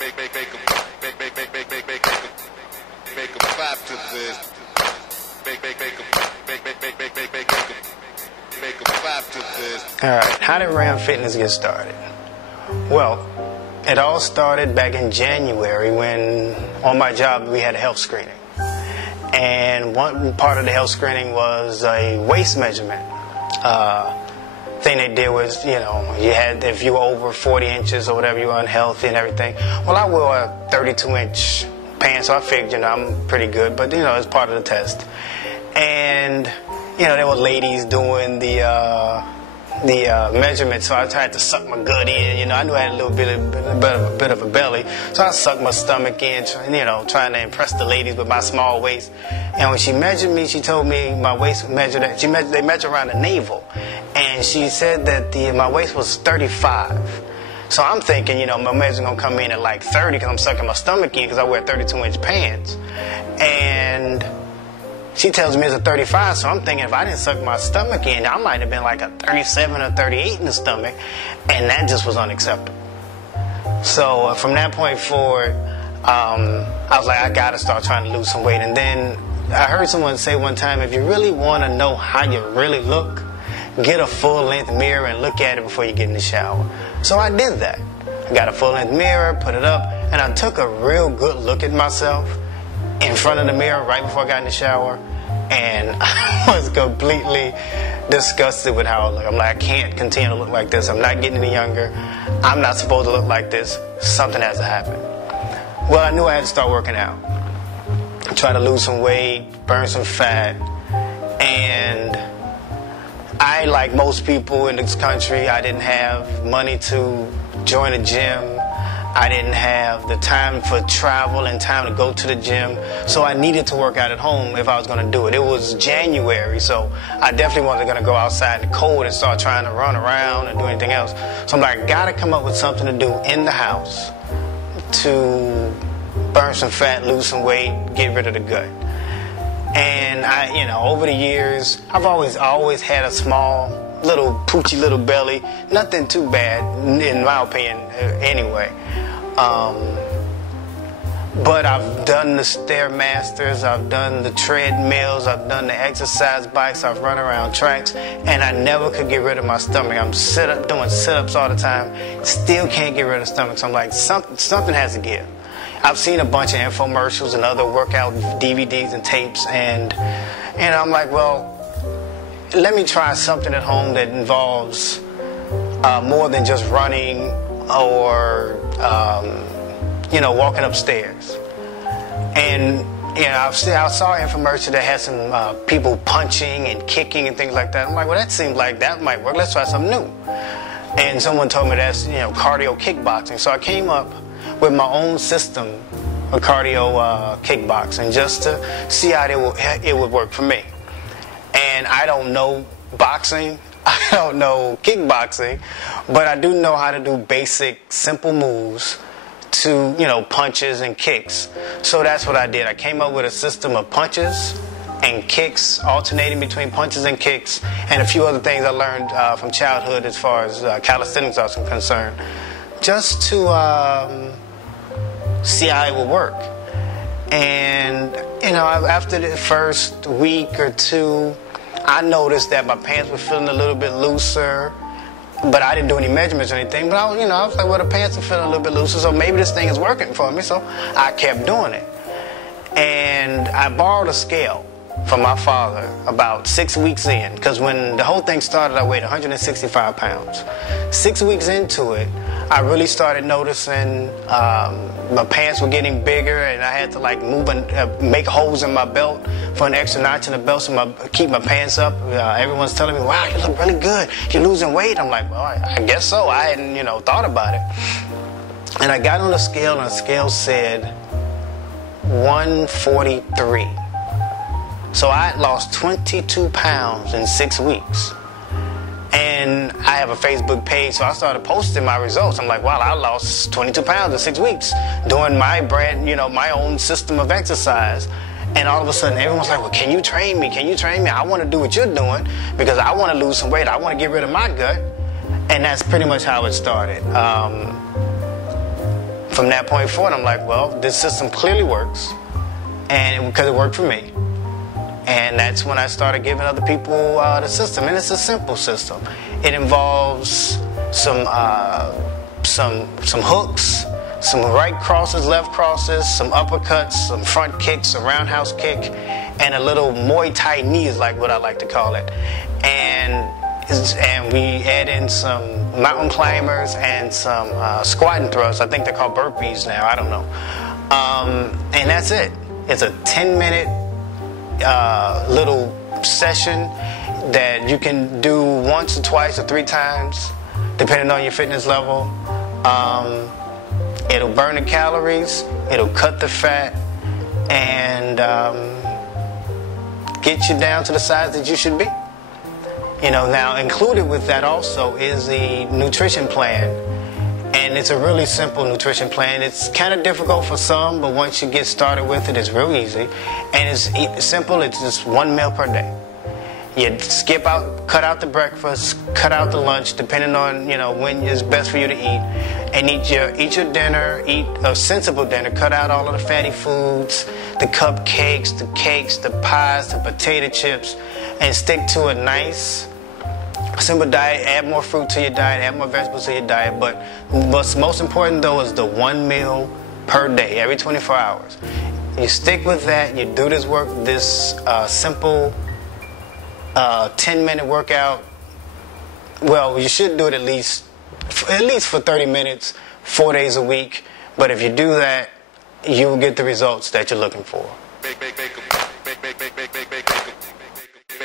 Make 'em clap to this. Make 'em clap to this. All right, how did Ram Fitness get started? Well, it all started back in January when on my job we had a health screening. And one part of the health screening was a waist measurement. Thing they did was, you had, if you were over 40 inches or whatever, you were unhealthy and everything. Well, I wore a 32-inch pants, so I figured, I'm pretty good, but, it's part of the test. And, there were ladies doing the measurement, so I tried to suck my gut in. I knew I had a little bit of a belly, so I sucked my stomach in, trying to impress the ladies with my small waist. And when she measured me, she told me my waist measured. They measure around the navel, and she said that my waist was 35. So I'm thinking, my measure's gonna come in at like 30 because I'm sucking my stomach in because I wear 32-inch pants, and she tells me it's a 35, so I'm thinking if I didn't suck my stomach in, I might have been like a 37 or 38 in the stomach, and that just was unacceptable. So from that point forward, I was like, I gotta start trying to lose some weight. And then I heard someone say one time, if you really want to know how you really look, get a full-length mirror and look at it before you get in the shower. So I did that. I got a full-length mirror, put it up, and I took a real good look at myself in front of the mirror right before I got in the shower, and I was completely disgusted with how I look. I'm like, I can't continue to look like this. I'm not getting any younger. I'm not supposed to look like this. Something has to happen. Well, I knew I had to start working out. Try to lose some weight, burn some fat, and I, like most people in this country, I didn't have money to join a gym. I didn't have the time for travel and time to go to the gym, so I needed to work out at home if I was going to do it. It was January, so I definitely wasn't going to go outside in the cold and start trying to run around and do anything else. So I'm like, I got to come up with something to do in the house to burn some fat, lose some weight, get rid of the gut. And over the years, I've always had a small, poochy little belly. Nothing too bad, in my opinion, anyway. But I've done the Stairmasters, I've done the treadmills, I've done the exercise bikes, I've run around tracks, and I never could get rid of my stomach. I'm doing sit-ups all the time, still can't get rid of the stomach. So I'm like, something has to give. I've seen a bunch of infomercials and other workout DVDs and tapes, and I'm like, well, let me try something at home that involves more than just running or walking upstairs. And I saw an infomercial that had some people punching and kicking and things like that. I'm like, well, that seems like that might work. Let's try something new. And someone told me that's cardio kickboxing. So I came up with my own system of cardio kickboxing just to see how it would work for me. And I don't know boxing, I don't know kickboxing, but I do know how to do basic, simple moves to, punches and kicks. So that's what I did. I came up with a system of punches and kicks, alternating between punches and kicks, and a few other things I learned from childhood as far as calisthenics are concerned, just to see how it would work. And, after the first week or two, I noticed that my pants were feeling a little bit looser, but I didn't do any measurements or anything. But I was like, well, the pants are feeling a little bit looser, so maybe this thing is working for me. So I kept doing it. And I borrowed a scale from my father about 6 weeks in, because when the whole thing started, I weighed 165 pounds. 6 weeks into it, I really started noticing my pants were getting bigger, and I had to move and make holes in my belt for an extra notch in the belt so keep my pants up. Everyone's telling me, wow, you look really good. You're losing weight. I'm like, well, I guess so. I hadn't, thought about it. And I got on the scale, and the scale said 143. So I had lost 22 pounds in 6 weeks. And I have a Facebook page, so I started posting my results. I'm like, wow, I lost 22 pounds in 6 weeks doing my brand, my own system of exercise. And all of a sudden, everyone's like, well, can you train me? Can you train me? I want to do what you're doing because I want to lose some weight. I want to get rid of my gut. And that's pretty much how it started. from that point forward, I'm like, well, this system clearly works, and because it worked for me. And that's when I started giving other people the system, and it's a simple system. It involves some hooks, some right crosses, left crosses, some uppercuts, some front kicks, a roundhouse kick, and a little Muay Thai knee is like what I like to call it. And we add in some mountain climbers and some squat and thrusts. I think they're called burpees now. I don't know. And that's it. It's a 10-minute little session that you can do once or twice or 3 times, depending on your fitness level. It'll burn the calories, it'll cut the fat, and get you down to the size that you should be. You know, now included with that also is the nutrition plan. And it's a really simple nutrition plan. It's kind of difficult for some, but once you get started with it, it's real easy. And it's simple, it's just 1 meal per day. You cut out the breakfast, cut out the lunch, depending on, you know, when it's best for you to eat. And eat your dinner, eat a sensible dinner. Cut out all of the fatty foods, the cupcakes, the cakes, the pies, the potato chips, and stick to a nice, simple diet. Add more fruit to your diet, add more vegetables to your diet. But what's most important, though, is the 1 meal per day, every 24 hours. You stick with that. You do this work, this simple 10-minute workout. Well, you should do it at least for 30 minutes, 4 days a week. But if you do that, you will get the results that you're looking for. Make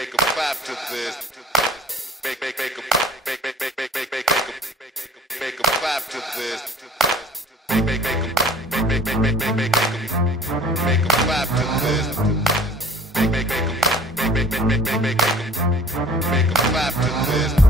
a clap to this. Make a clap to this. Make a clap to this. Make a clap to this.